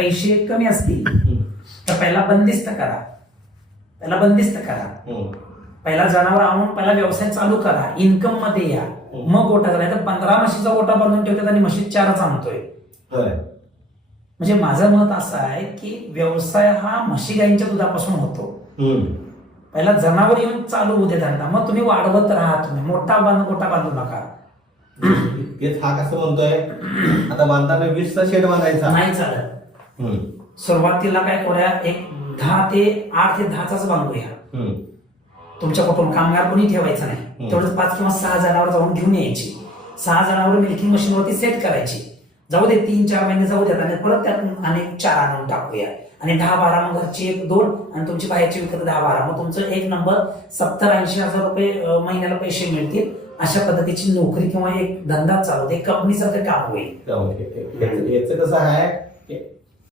पैसे कमी असतील तर पहिला बंदिस्त करा, पहिला जनावर आणून पहिला व्यवसाय चालू करा, इन्कम मध्ये या, मग गोठा झाला. तर 15 म्हशीचा गोठा बांधून ठेवतात आणि म्हशी 4च आणतोय. म्हणजे माझं मत असं आहे की व्यवसाय हा म्हशी गाईंच्या दुधापासून होतो. पहिला जनावर येऊन चालू होऊ दे धंदा, मग तुम्ही वाढवत राहा. तुम्ही मोठा गोठा बांधू नका. तेच हा कसं म्हणतोय, आता बांधताना 20चा शेड बांधायचा नाही चालत. सुरुवातीला काय करूया, एक 8 ते 10च बांधूया. तुमच्या कुटुंब कामगार कोणी ठेवायचं नाही, तेवढंच 5 किंवा 6 जनावर जाऊन घेऊन यायची. 6 जनावर मिल्किंग मशीनवरती सेट करायची. जाऊ दे 3-4 महिने जाऊ देत आणि परत त्यातून अनेक 4 आणून टाकूया. आणि 10-12 मग घरची 1-2 आणि तुमची बाहेरची विकत 10-12. मग तुमचं एक नंबर 70-80 हजार रुपये महिन्याला पैसे मिळतील. अशा पद्धतीची नोकरी किंवा एक धंदा चालू दे, कंपनीसारखं काम होईल. याचं कसं आहे,